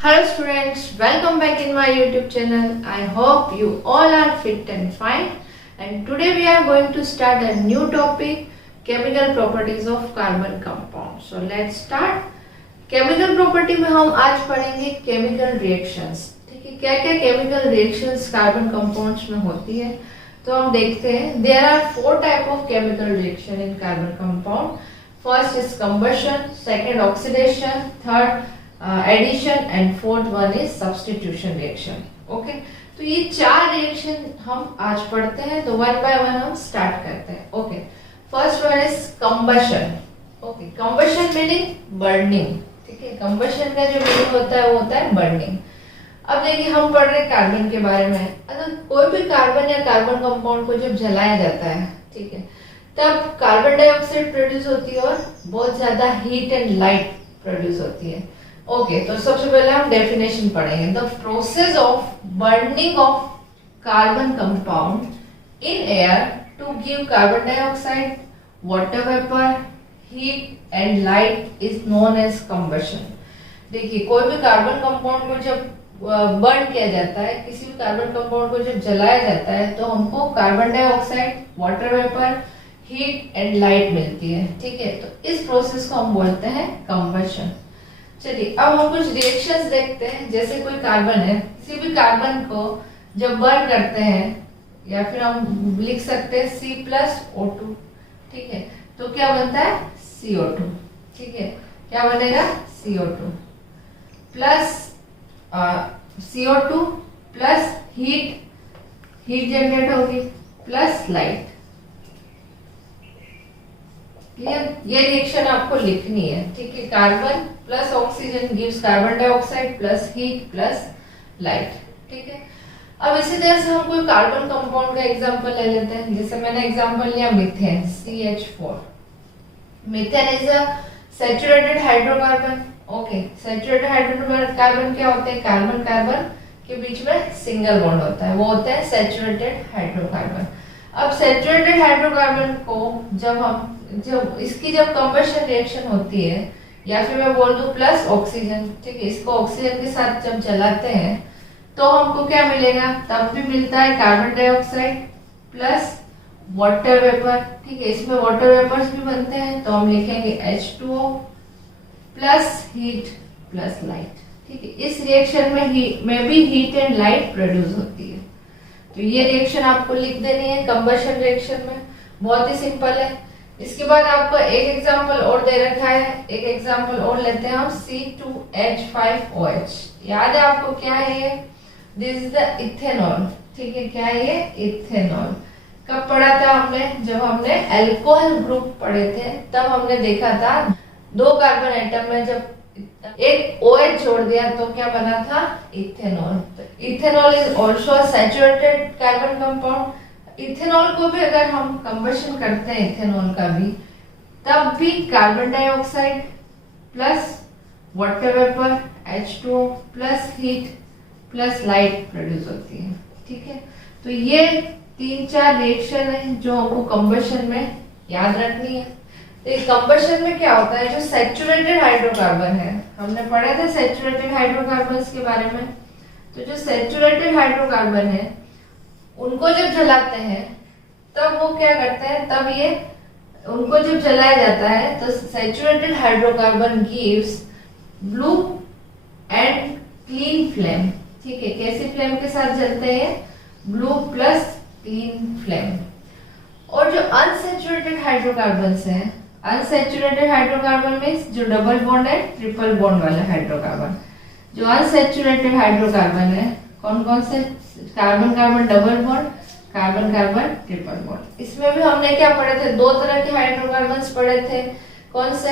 Hello students, welcome back in my YouTube channel. I hope you all are fit and fine. And today we are going to start a new topic, chemical properties of carbon compound. So let's start. Chemical property में हम आज पढ़ेंगे chemical reactions. ठीक है, क्या क्या chemical reactions carbon compounds में होती है तो हम देखते हैं. There are 4 type of chemical reaction in carbon compound. First is combustion, second oxidation, third addition and fourth one is substitution reaction. Okay, तो ये 4 रिएक्शन हम आज पढ़ते हैं, तो वन बाय वन हम स्टार्ट करते हैं. Okay, first one is combustion. Okay, combustion meaning burning. ठीक है, कंबशन का जो मीनिंग होता है वो होता है बर्निंग. अब देखिए हम पढ़ रहे हैं कार्बन के बारे में. अगर कोई भी कार्बन या कार्बन कंपाउंड को जब जलाया जाता है, ठीक है, तब कार्बन डाइऑक्साइड प्रोड्यूस होती है और बहुत ज्यादा हीट एंड लाइट प्रोड्यूस होती है. ओके, तो सबसे पहले हम डेफिनेशन पढ़ेंगे. The process of burning of carbon compound in air to give carbon dioxide, water vapour, heat and light is known as combustion. देखिए, कोई भी कार्बन कंपाउंड को जब बर्न किया जाता है, किसी भी कार्बन कंपाउंड को जब जलाया जाता है, तो हमको carbon dioxide, water vapour, heat and light मिलती है. ठीक है, तो इस प्रोसेस को हम बोलते हैं कंबशन. चलिए अब हम कुछ रिएक्शंस देखते हैं. जैसे कोई कार्बन है, किसी भी कार्बन को जब बर्न करते हैं, या फिर हम लिख सकते हैं C+O2. ठीक है, तो क्या बनता है CO2. ठीक है, क्या बनेगा CO2 plus CO2 plus heat generate होगी प्लस लाइट. ये रिएक्शन आपको लिखनी है. ठीक है, carbon plus oxygen gives carbon dioxide plus heat plus light. ठीक है, अब इसी तरह से हम कोई कार्बन कंपाउंड का एग्जांपल ले लेते हैं. जैसे मैंने एग्जांपल लिया methane, CH4. Methane is a saturated hydrocarbon. Okay, saturated hydrocarbon क्या होते हैं? कार्बन कार्बन के बीच में सिंगल बॉन्ड होता है, वो होता है सैचुरेटेड हाइड्रोकार्बन. अब सैचुरेटेड हाइड्रोकार्बन को जब इसकी कंबशन रिएक्शन होती है, या फिर मैं बोल दूं प्लस ऑक्सीजन, ठीक है, इसको ऑक्सीजन के साथ जब जलाते हैं तो हमको क्या मिलेगा? तब भी मिलता है carbon dioxide plus water vapour. ठीक है, इसमें वाटर वेपर्स भी बनते हैं, तो हम लिखेंगे H2O plus heat plus light. ठीक है, इस रिएक्शन में भी हीट एंड लाइट प्रोड्यूस होती है. तो ये रिएक्शन आपको लिख देनी है कंबशन रिएक्शन में. बहुत ही सिंपल है. इसके बाद आपको एक एग्जांपल और दे रखा है. एक एग्जांपल और लेते हैं हम, C2H5OH. याद है आपको क्या है ये? This is the ethanol. ठीक है, क्या है ये? इथेनॉल. कब पढ़ा था हमने? जब हमने अल्कोहल ग्रुप पढ़े थे, तब हमने देखा था 2 कार्बन एटम में जब एक OH जोड़ दिया तो क्या बना था? Ethanol. Ethanol is also saturated carbon compound. Ethanol को भी अगर हम कंबशन करते हैं, इथेनॉल का भी, तब भी carbon dioxide plus water vapour H2O plus heat plus light produce होती है. ठीक है, तो ये 3-4 रिएक्शन है जो हमको कंबशन में याद रखनी है. तो कंबशन में क्या होता है? जो सैचुरेटेड हाइड्रोकार्बन है, हमने पढ़े थे सैचुरेटेड हाइड्रोकार्बन्स के बारे में. तो जो सैचुरेटेड हाइड्रोकार्बन है, उनको जब जलाते हैं तब वो क्या करते हैं? तब ये उनको जब जलाया जाता है तो saturated hydrocarbon gives blue and clean flame. ठीक है, कैसी फ्लेम के साथ जलते हैं? Blue plus clean flame. और जो अनसैचुरेटेड हाइड्रोकार्बन्स हैं, अनसैचुरेटेड हाइड्रोकार्बन मीन्स जो डबल बॉन्ड है, ट्रिपल बॉन्ड वाला हाइड्रोकार्बन. जो अनसैचुरेटेड हाइड्रोकार्बन है, कौन कौन से? Carbon carbon double bond, carbon carbon triple bond. इसमें भी हमने क्या पढ़े थे? 2 तरह के हाइड्रोकार्बन्स पढ़े थे. कौन से?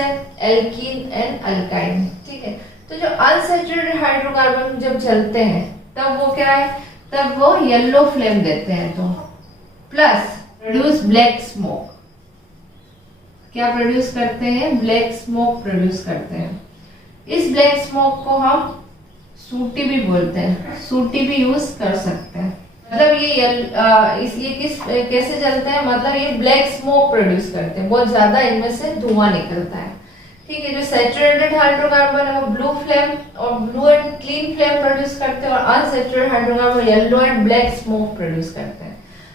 Alkene and alkyne. ठीक है, तो जो अनसैचुरेटेड हाइड्रोकार्बन जब जलते हैं तब वो क्या है? तब वो येलो फ्लेम देते हैं, तो प्लस प्रोड्यूस ब्लैक स्मोक. क्या प्रोड्यूस करते हैं? ब्लैक स्मोक प्रोड्यूस करते हैं. इस ब्लैक स्मोक को हम सूटी भी बोलते हैं. सूटी भी यूज कर सकते हैं. मतलब ये कैसे जलते हैं? मतलब ये ब्लैक स्मोक प्रोड्यूस करते हैं, बहुत ज्यादा इनमें से धुआं निकलता है. ठीक है। जो सैचुरेटेड हाइड्रोकार्बन है वो ब्लू फ्लेम और blue and clean flame produce करते हैं, और unsaturated hydrocarbon yellow and black smoke produce करते हैं।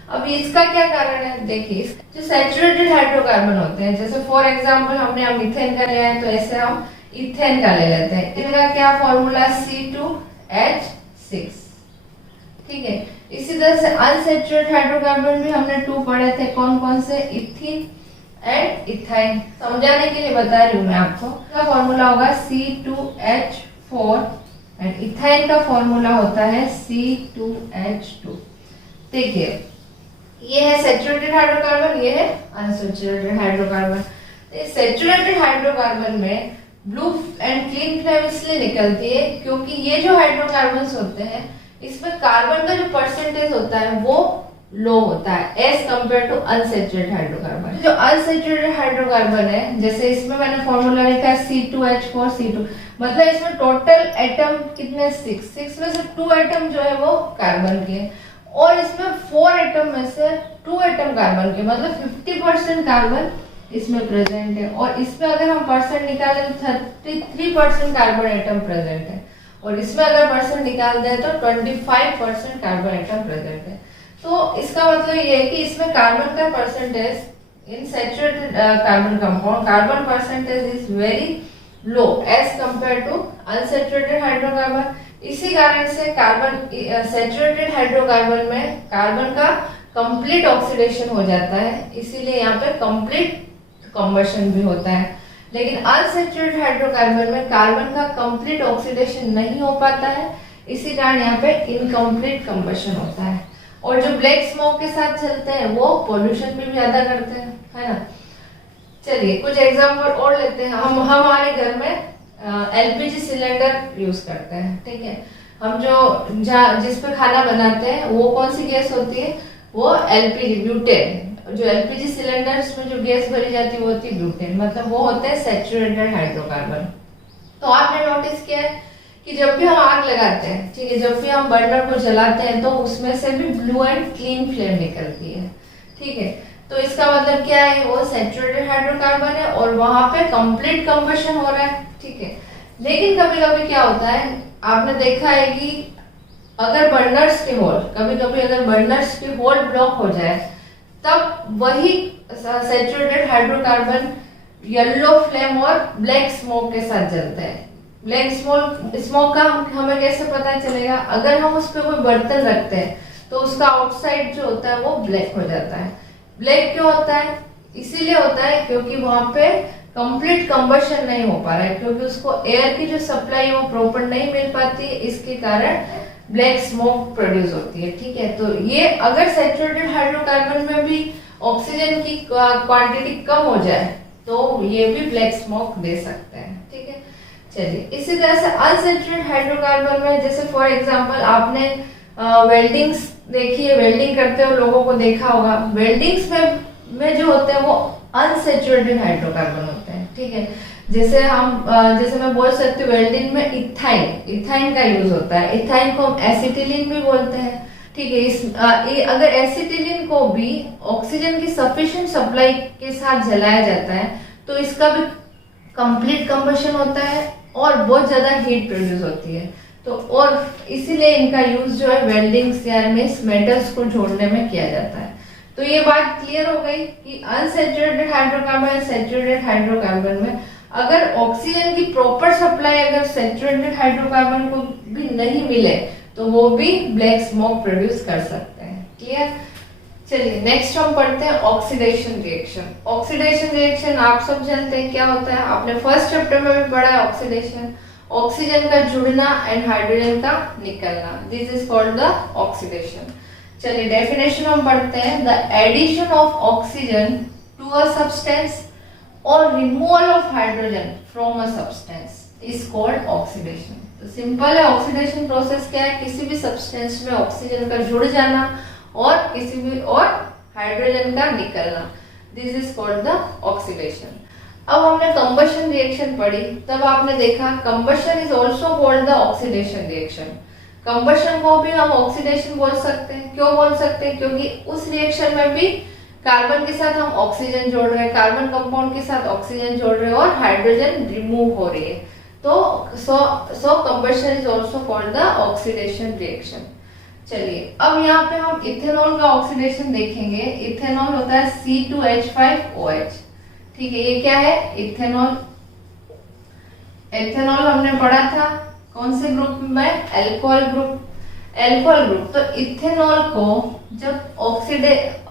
अब इसका क्या कारण है, देखिए जो सैचुरेटेड हाइड्रोकार्बन होते हैं, जैसे फॉर एग्जांपल हमने हम इथेन का लिया है, तो ऐसे हम इथेन का ले लेते हैं। इनका क्या फॉर्मूला, C2H6, ठीक है। इसी तरह से अनसैचुरेटेड हाइड्रोकार्बन भी हमने 2 पढ़े थे, कौन कौन से, इथीन एंड इथाइन। समझाने के लिए बता रही हूँ मैं आपको। इसका फॉर्मूला होगा C2H4 एंड इथाइन का फॉर्मूला होता है C2H2। देखिए ये है सैचुरेटेड हाइड्रोकार्बन, ये है अनसैचुरेटेड हाइड्रोकार्बन। सैचुरेटेड हाइड्रोकार्बन में ब्लू एंड क्लीन फ्लेम इसलिए निकलती है क्योंकि ये जो हाइड्रोकार्बन्स होते हैं इसमें कार्बन का जो परसेंटेज होता है वो लो होता है as compare to unsaturated hydrocarbon. जो अनसैचुरेटेड हाइड्रोकार्बन है, जैसे इसमें मैंने फॉर्मूला लिखा है C2H4C2, मतलब इसमें टोटल एटम कितने, 6 में से 2 एटम जो है वो कार्बन के, और इसमें 4 एटम में से 2 एटम कार्बन के, मतलब 50% कार्बन इसमें प्रेजेंट है। और इसमें अगर हम परसेंट निकालें तो 33% कार्बन एटम प्रेजेंट है, और इसमें अगर परसेंट निकाल दें तो 25% कार्बन एटम प्रेजेंट है। तो इसका मतलब ये है कि इसमें कार्बन का percentage in saturated carbon compound, carbon percentage is very low as compare to unsaturated hydrocarbon. इसी कारण से कार्बन सैचुरेटेड हाइड्रोकार्बन में कार्बन का कंप्लीट ऑक्सीडेशन हो जाता है, इसीलिए यहाँ पे कंप्लीट कंबशन भी होता है। लेकिन अनसैचुरेटेड हाइड्रोकार्बन में कार्बन का कंप्लीट ऑक्सीडेशन नहीं हो पाता है, इसी कारण यहाँ पे इनकम्प्लीट कंबशन होता है। और जो ब्लैक स्मोक के साथ चलते हैं वो पोल्यूशन भी ज्यादा करते हैं, है ना। चलिए कुछ एग्जांपल और लेते हैं। हम हमारे घर में एलपीजी सिलेंडर यूज करते हैं, ठीक है। हम जो जिस पे खाना बनाते हैं वो कौन सी गैस होती है, वो एलपीजी, ब्यूटेन। जो एलपीजी सिलेंडर्स में जो गैस भरी जाती है वो होती है ब्यूटेन, मतलब वो होते हैं सैचुरेटेड हाइड्रोकार्बन। तो आपने नोटिस किया है कि जब भी हम आग लगाते हैं, ठीक है, जब भी हम बर्नर को जलाते हैं तो उसमें से भी ब्लू एंड क्लीन फ्लेम निकलती है, ठीक है। तो इसका मतलब क्या है, वो सैचुरेटेड हाइड्रोकार्बन है और वहां पे कंप्लीट कंबशन हो रहा है, ठीक है। लेकिन कभी कभी क्या होता है, आपने देखा है कि अगर बर्नर्स के होल, कभी कभी अगर बर्नर्स के होल ब्लॉक हो जाए तब वही सैचुरेटेड हाइड्रोकार्बन येलो फ्लेम और ब्लैक स्मोक के साथ जलता है। ब्लैक स्मोक का हमें कैसे पता चलेगा, अगर हम उस पर कोई बर्तन रखते हैं तो उसका आउटसाइड जो होता है वो ब्लैक हो जाता है। ब्लैक क्यों होता है, इसीलिए होता है क्योंकि वहां पे कंप्लीट कंबशन नहीं हो पा रहा है, क्योंकि उसको एयर की जो सप्लाई है वो प्रॉपर नहीं मिल पाती है, इसके कारण ब्लैक स्मोक प्रोड्यूस होती है, ठीक है। तो ये अगर सैचुरेटेड हाइड्रोकार्बन में भी ऑक्सीजन की क्वांटिटी कम हो जाए तो ये भी ब्लैक स्मोक दे सकते हैं, ठीक है। चलिए इसी तरह से अनसैचुरेटेड हाइड्रोकार्बन में, जैसे फॉर एग्जांपल आपने वेल्डिंग्स देखी है, वेल्डिंग करते हुए लोगों को देखा होगा, वेल्डिंग्स में जो होते हैं वो अनसैचुरेटेड हाइड्रोकार्बन होते हैं, ठीक है। जैसे मैं बोल सकती हूँ वेल्डिंग में इथाइन का यूज होता है, इथाइन को हम एसिटिलीन भी बोलते हैं, ठीक है। अगर एसिटिलीन को भी ऑक्सीजन की सफिशिएंट सप्लाई के साथ जलाया जाता है तो इसका भी कंप्लीट कंबशन होता है और बहुत ज्यादा हीट प्रोड्यूस होती है। तो और इसीलिए इनका यूज जो है वेल्डिंग्स या मेटल्स को जोड़ने में किया जाता है। तो ये बात क्लियर हो गई कि अनसैचुरेटेड हाइड्रोकार्बन और सैचुरेटेड हाइड्रोकार्बन में अगर ऑक्सीजन की प्रॉपर सप्लाई अगर सैचुरेटेड हाइड्रोकार्बन को भी नहीं मिले तो वो भी ब्लैक स्मोक प्रोड्यूस कर सकते हैं, क्लियर। चलिए नेक्स्ट हम पढ़ते हैं ऑक्सीडेशन रिएक्शन। ऑक्सीडेशन रिएक्शन आप सब जानते हैं क्या होता है, आपने फर्स्ट चैप्टर में भी पढ़ा है ऑक्सीडेशन, ऑक्सीजन का जुड़ना एंड हाइड्रोजन का निकलना, this is called the oxidation. चलिए डेफिनेशन हम पढ़ते हैं, the addition of oxygen to a substance और removal of hydrogen from a substance is called oxidation. तो सिंपल है, ऑक्सीडेशन प्रोसेस क्या है, किसी भी सब्सटेंस में ऑक्सीजन का जुड़ जाना और किसी भी और हाइड्रोजन का निकलना, this is called the oxidation. अब हमने कंबशन रिएक्शन पढ़ी, तब आपने देखा combustion is also called the oxidation reaction. Combustion को भी हम ऑक्सीडेशन बोल सकते हैं, क्यों बोल सकते हैं, क्योंकि उस रिएक्शन में भी कार्बन के साथ हम ऑक्सीजन जोड़ रहे हैं, कार्बन कंपाउंड के साथ ऑक्सीजन जोड़ रहे हैं और हाइड्रोजन रिमूव हो रही है, तो so combustion is also called the oxidation reaction. चलिए अब यहाँ पे हम इथेनॉल का ऑक्सीडेशन देखेंगे। इथेनॉल होता है C2H5OH, ठीक है। ये क्या है? इथेनॉल। इथेनॉल हमने पढ़ा था कौन से ग्रुप में? Alcohol group. Alcohol group. तो इथेनॉल को जब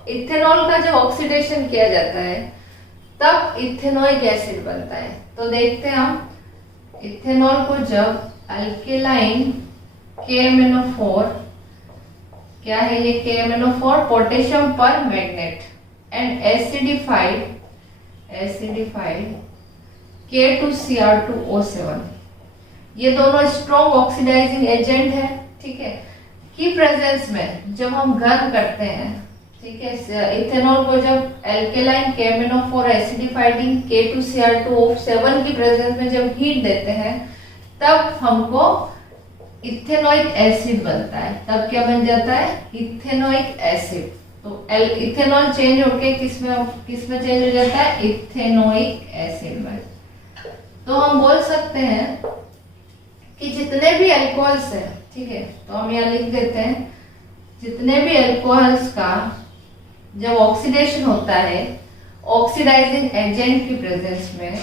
इथेनॉल का जब ऑक्सीडेशन किया जाता है तब इथेनोइक एसिड बनता है। तो देखते हैं हम, इथेनॉल को जब अल्केलाइन KMnO4, क्या है ये? KMnO4 पोटेशियम पर मैग्नेट एंड एसिडिफाइड K2Cr2O7, ये दोनों स्ट्रॉन्ग ऑक्सीडाइजिंग एजेंट है, ठीक है, की प्रेजेंस में जब हम गर्म करते हैं, ठीक है, इथेनॉल को जब एल्केलाइन KMnO4 एसिडिफाइडिंग K2Cr2O7 की प्रेजेंस में जब हीट देते हैं तब हमको इथेनोइक एसिड बनता है। तब क्या बन जाता है? Ethanoic acid. तो इथेनॉल चेंज होके किसमें चेंज हो जाता है? इथेनोइक एसिड में। तो हम बोल सकते हैं कि जितने भी अल्कोहल्स है, ठीक है, तो हम यहाँ लिख देते हैं, जितने भी अल्कोहल्स का जब ऑक्सीडेशन होता है ऑक्सीडाइजिंग एजेंट की प्रेजेंस में,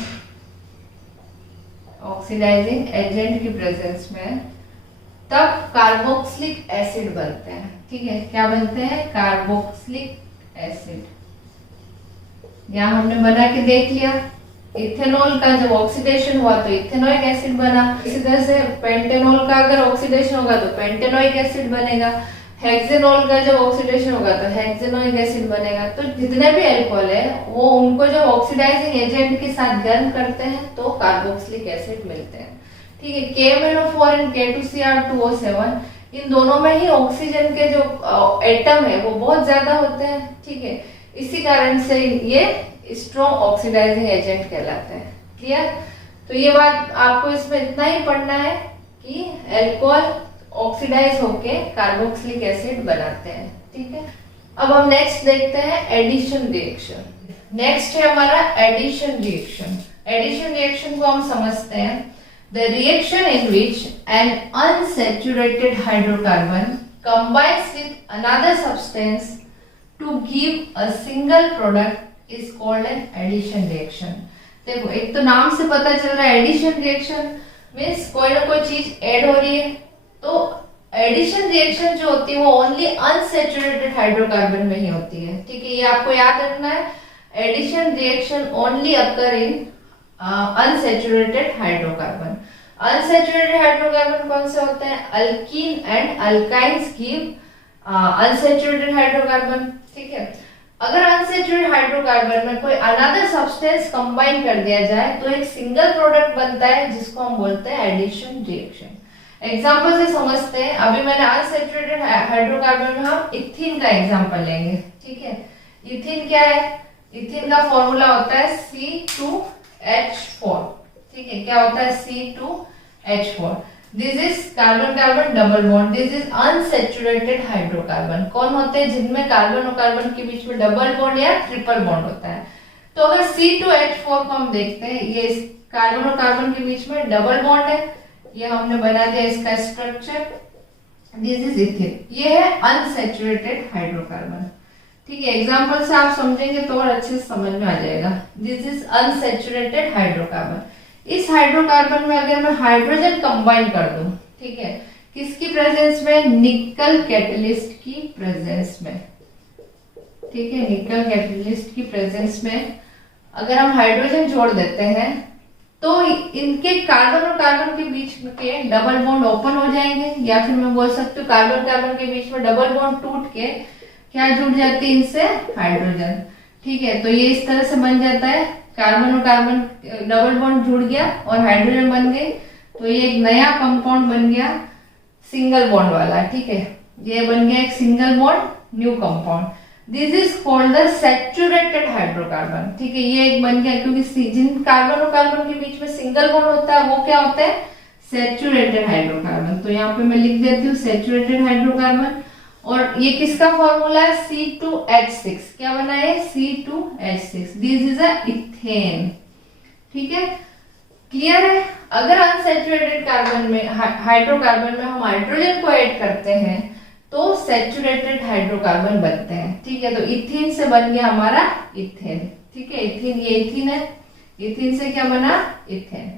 ऑक्सीडाइजिंग एजेंट की प्रेजेंस में, तब कार्बोक्सिलिक एसिड बनते हैं, ठीक है। क्या बनते हैं? Carboxylic acid. यहाँ हमने बना के देख लिया, इथेनॉल का जब ऑक्सीडेशन हुआ तो इथेनोइक एसिड बना। इसी तरह से पेंटेनॉल का अगर ऑक्सीडेशन होगा तो पेंटेनोइक एसिड बनेगा। हेक्सेनॉल का जब ऑक्सीडेशन होगा तो हेक्सेनोइक एसिड बनेगा। तो जितने भी अल्कोहल है वो उनको जब ऑक्सीडाइजिंग एजेंट के साथ गर्म करते हैं तो कार्बोक्सिलिक एसिड मिलते हैं, ठीक है। KMnO4 एंड K2Cr2O7, इन दोनों में ही ऑक्सीजन के जो एटम है वो बहुत ज्यादा होते हैं, ठीक है। इसी कारण से ये स्ट्रॉन्ग ऑक्सीडाइजिंग एजेंट कहलाते हैं। क्लियर? तो ये बात आपको इसमें इतना ही पढ़ना है कि अल्कोहल ऑक्सीडाइज होके कार्बोक्सिलिक एसिड बनाते हैं, ठीक है। अब हम नेक्स्ट देखते हैं एडिशन रिएक्शन। नेक्स्ट है हमारा एडिशन रिएक्शन। एडिशन रिएक्शन को हम समझते हैं, the reaction in which an unsaturated hydrocarbon combines with another substance to give a single product is called an addition reaction। देखो, एक तो नाम से पता चल रहा है एडिशन रिएक्शन मीन्स कोई ना कोई चीज ऐड हो रही है। तो एडिशन रिएक्शन जो होती है वो ओनली अनसैचुरेटेड हाइड्रोकार्बन में ही होती है, ठीक है। ये आपको याद रखना है, एडिशन रिएक्शन ओनली अकर इन अनसैचुरेटेड हाइड्रोकार्बन। अनसैचुरेटेड हाइड्रोकार्बन कौन से होते हैं? Alkyne and alkynes give unsaturated hydrocarbon, ठीक है। अगर अनसैचुरेटेड हाइड्रोकार्बन में कोई अनदर सब्सटेंस कंबाइन कर दिया जाए तो एक सिंगल प्रोडक्ट बनता है जिसको हम बोलते हैं एडिशन रिएक्शन। एग्जांपल से समझते हैं। अभी मैंने अनसैचुरेटेड हाइड्रोकार्बन में हम इथीन का एग्जांपल लेंगे, ठीक है। इथीन क्या है? इथीन का फॉर्मूला होता है C2H4, ठीक है। क्या होता है? C2H4। This is carbon carbon double bond, this is unsaturated hydrocarbon. कौन होते हैं? जिनमें कार्बन और कार्बन के बीच में डबल बॉन्ड या ट्रिपल बॉन्ड होता है। तो अगर C2H4 को हम देखते हैं, ये कार्बन और कार्बन के बीच में डबल बॉन्ड है, ये हमने बना दिया इसका स्ट्रक्चर। दिस इज इथीन, ये है अनसैचुरेटेड हाइड्रोकार्बन, ठीक है। एग्जांपल से आप समझेंगे तो और अच्छे से समझ में आ जाएगा। This is unsaturated hydrocarbon. इस हाइड्रोकार्बन में अगर मैं हाइड्रोजन कंबाइन कर दूं, ठीक है, किसकी प्रेजेंस में? निकल कैटलिस्ट की प्रेजेंस में, ठीक है। निकल कैटलिस्ट की प्रेजेंस में अगर हम हाइड्रोजन जोड़ देते हैं तो इनके कार्बन और कार्बन के बीच के डबल बॉन्ड ओपन हो जाएंगे, या फिर मैं बोल सकती हूँ कार्बन कार्बन के बीच में डबल बॉन्ड टूट के क्या जुड़ जाती है? इनसे हाइड्रोजन, ठीक है। तो ये इस तरह से बन जाता है, कार्बन और कार्बन डबल बॉन्ड जुड़ गया और हाइड्रोजन बन गई, तो ये एक नया कंपाउंड बन गया सिंगल बॉन्ड वाला, ठीक है। ये बन गया एक single bond new compound. This is called the saturated hydrocarbon, ठीक है। ये एक बन गया क्योंकि जिन कार्बन और कार्बन के बीच में सिंगल बॉन्ड होता है वो क्या होता है? Saturated hydrocarbon. तो यहाँ पे मैं लिख देती हूँ सैचुरेटेड हाइड्रोकार्बन। और ये किसका फॉर्मूला है? C2H6। क्या बना है? C2H6। This is a ethane. ठीक है, क्लियर है? अगर अनसैचुरेटेड कार्बन में, हाइड्रोकार्बन में हम हाइड्रोजन को ऐड करते हैं तो सैचुरेटेड हाइड्रोकार्बन बनते हैं। ठीक है, तो इथीन से बन गया हमारा इथेन। ठीक है, इथीन, ये इथीन है, इथीन से क्या बना? इथेन।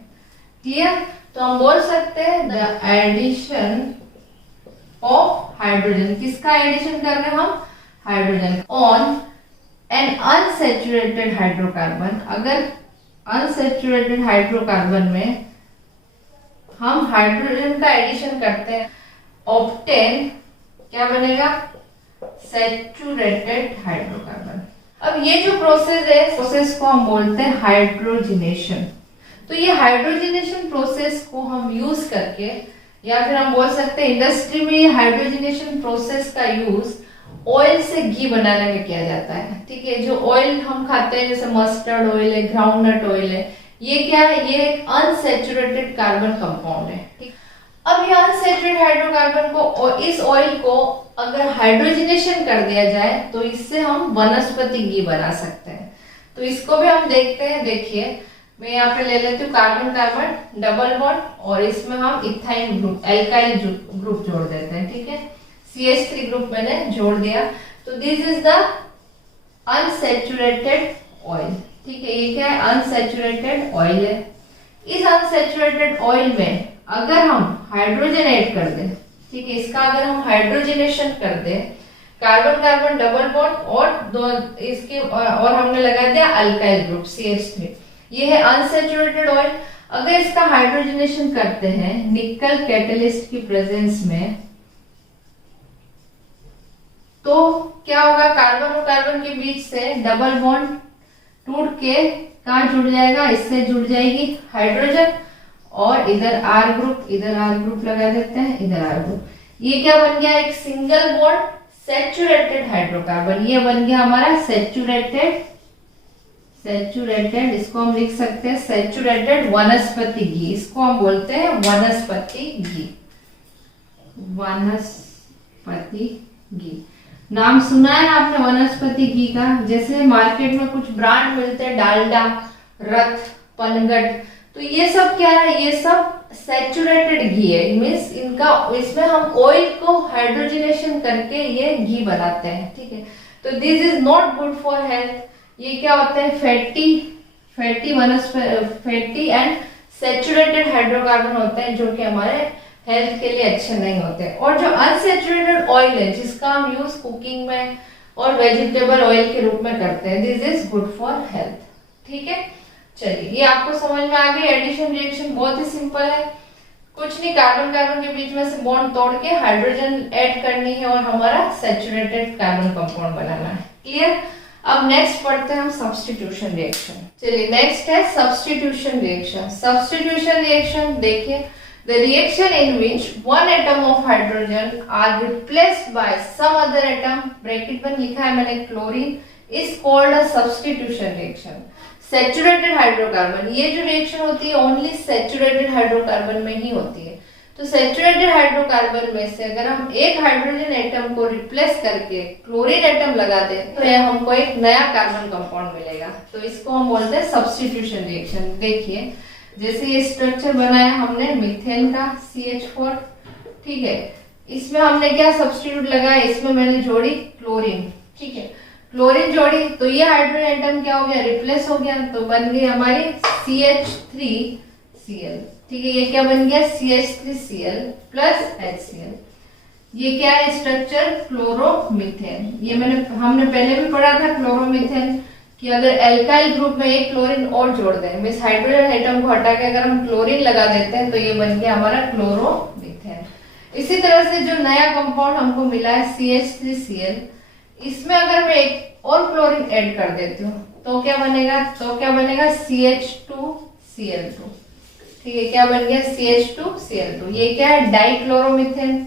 क्लियर? तो हम बोल सकते हैं द एडिशन ऑफ हाइड्रोजन, किसका एडिशन कर रहे हैं हम? Hydrogen on an unsaturated hydrocarbon. अगर अनसैचुरेटेड हाइड्रोकार्बन में हम हाइड्रोजन का एडिशन करते हैं, ऑब्टेन, क्या बनेगा? Saturated hydrocarbon. अब ये जो प्रोसेस है, प्रोसेस को हम बोलते हैं हाइड्रोजिनेशन। तो ये हाइड्रोजिनेशन प्रोसेस को हम यूज करके, या फिर हम बोल सकते हैं इंडस्ट्री में हाइड्रोजिनेशन प्रोसेस का यूज ऑयल से घी बनाने में किया जाता है। ठीक है, जो ऑयल हम खाते हैं जैसे मस्टर्ड ऑयल है, ग्राउंडनट ऑयल है, ये क्या है? ये एक अनसैचुरेटेड कार्बन कंपाउंड है। ठीक, अब ये अनसैचुरेटेड हाइड्रोकार्बन को और इस ऑयल को अगर हाइड्रोजिनेशन कर दिया जाए तो इससे हम वनस्पति घी बना सकते हैं। तो इसको भी हम देखते हैं। देखिए, मैं यहाँ पे ले लेती हूँ कार्बन कार्बन डबल बॉन्ड, और इसमें हम इथाइन ग्रुप, एल्काइल ग्रुप जोड़ देते हैं। ठीक है, CH3 ग्रुप मैंने जोड़ दिया। तो this is the unsaturated oil. ठीक है, ये क्या है? अनसैचुरेटेड ऑयल है। इस अनसैचुरेटेड ऑयल में अगर हम हाइड्रोजन ऐड कर दें, ठीक है, इसका अगर हम हाइड्रोजनेशन कर दें, कार्बन कार्बन डबल बॉन्ड और दो इसके, और हमने लगा दिया अल्काइल ग्रुप CH3, ये है अनसैचुरेटेड ऑयल। अगर इसका हाइड्रोजनेशन करते हैं निकल कैटलिस्ट की प्रेजेंस में, तो क्या होगा? कार्बन और कार्बन के बीच से डबल बॉन्ड टूट के कहां जुड़ जाएगा? इससे जुड़ जाएगी हाइड्रोजन, और इधर R ग्रुप, इधर R ग्रुप लगा देते हैं, इधर R ग्रुप। ये क्या बन गया? एक सिंगल बॉन्ड सैचुरेटेड हाइड्रोकार्बन। ये बन गया हमारा सैचुरेटेड, इसको हम लिख सकते हैं सैचुरेटेड वनस्पति घी। इसको हम बोलते हैं वनस्पति घी। वनस्पति घी नाम सुना है आपने वनस्पति घी का? जैसे मार्केट में कुछ ब्रांड मिलते हैं, डालडा, रथ, पनगट, तो ये सब क्या है? ये सब सैचुरेटेड घी है। मीन्स इनका, इसमें हम ऑयल को हाइड्रोजनेशन करके ये घी बनाते हैं। ठीक है, तो this is not good for health. ये क्या होता है? फैटी एंड सैचुरेटेड हाइड्रोकार्बन होते हैं, जो कि हमारे हेल्थ के लिए अच्छे नहीं होते। और जो अनसैचुरेटेड ऑयल है, जिसका हम यूज कुकिंग में और वेजिटेबल ऑयल के रूप में करते हैं, this is good for health. ठीक है, चलिए, ये आपको समझ में आ गई। एडिशन रिएक्शन बहुत ही सिंपल है, कुछ नहीं, कार्बन कार्बन के बीच में से बॉन्ड तोड़ के हाइड्रोजन ऐड करनी है और हमारा सैचुरेटेड कार्बन कंपाउंड बनाना है। क्लियर? अब नेक्स्ट पढ़ते हैं हम सब्स्टिट्यूशन रिएक्शन। चलिए, नेक्स्ट है सब्स्टिट्यूशन रिएक्शन। सब्स्टिट्यूशन रिएक्शन देखिए, the reaction in which one atom of hydrogen are replaced by some other atom, bracket में लिखा है मैंने chlorine, is called a substitution reaction. Saturated hydrocarbon, ये जो रिएक्शन होती है ओनली सैचुरेटेड हाइड्रोकार्बन में ही होती है। तो सैचुरेटेड हाइड्रोकार्बन में से अगर हम एक हाइड्रोजन एटम को रिप्लेस करके क्लोरीन एटम लगा दें तो हमको एक नया कार्बन कंपाउंड मिलेगा। तो इसको हम बोलते हैं सब्स्टिट्यूशन रिएक्शन। देखिए, जैसे ये स्ट्रक्चर बनाया हमने मीथेन का CH4, ठीक है, इसमें हमने क्या सब्स्टिट्यूट लगाया? इसमें मैंने जोड़ी क्लोरीन। ठीक है, क्लोरीन जोड़ी तो ये हाइड्रोजन एटम क्या हो गया? रिप्लेस हो गया, तो बन गई हमारी CH3Cl। ठीक है, ये क्या बन गया? CH3Cl plus HCl। ये क्या है स्ट्रक्चर? क्लोरोमीथेन। ये हमने पहले भी पढ़ा था क्लोरोमीथेन, कि अगर एल्काइल ग्रुप में एक क्लोरीन और जोड़ दें, मींस हाइड्रोजन एटम को हटा के अगर हम क्लोरीन लगा देते हैं तो ये बन गया हमारा क्लोरोमीथेन। इसी तरह से जो नया कंपाउंड हमको मिला है CH3Cl, इसमें अगर मैं एक और क्लोरीन ऐड कर देती हूँ तो क्या बनेगा? CH2Cl2। ठीक है, क्या बन गया? CH2Cl2। ये क्या है? डाइक्लोरोमीथेन।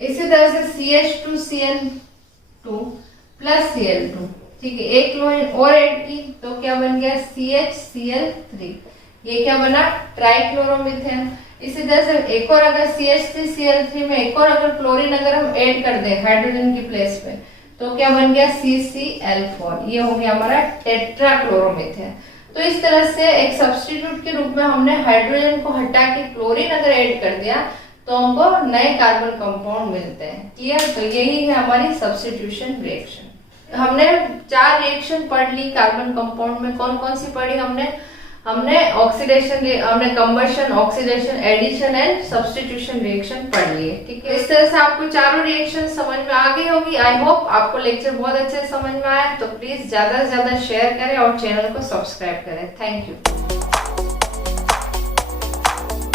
इसी तरह से CH2Cl2 प्लस Cl2। ठीक है, एक क्लोरीन और ऐड की तो क्या बन गया? CHCl3। ये क्या बना, ट्राइक्लोरोमीथेन। इसी तरह से एक और अगर CH3Cl3 में एक और अगर क्लोरीन अगर हम ऐड कर दें हाइड्रोजन की प्लेस पे, तो क्या बन गया, CCl4। ये हो गया हमारा टेट्राक्लोरोमीथेन। तो इस तरह से एक सब्स्टिट्यूट के रूप में हमने हाइड्रोजन को हटा के क्लोरीन अगर ऐड कर दिया तो हमको नए कार्बन कंपाउंड मिलते हैं। क्लियर? तो यही है हमारी सब्स्टिट्यूशन रिएक्शन। हमने 4 रिएक्शन पढ़ ली कार्बन कंपाउंड में। कौन कौन सी पढ़ी हमने ऑक्सीडेशन, हमने combustion, oxidation, addition and substitution reaction पढ़ लिए। ठीक है, इस तरह से आपको चारों रिएक्शन समझ में आ गई होगी। आई होप आपको लेक्चर बहुत अच्छे से समझ में आया। तो प्लीज ज्यादा से ज्यादा शेयर करें और चैनल को सब्सक्राइब करें। Thank you.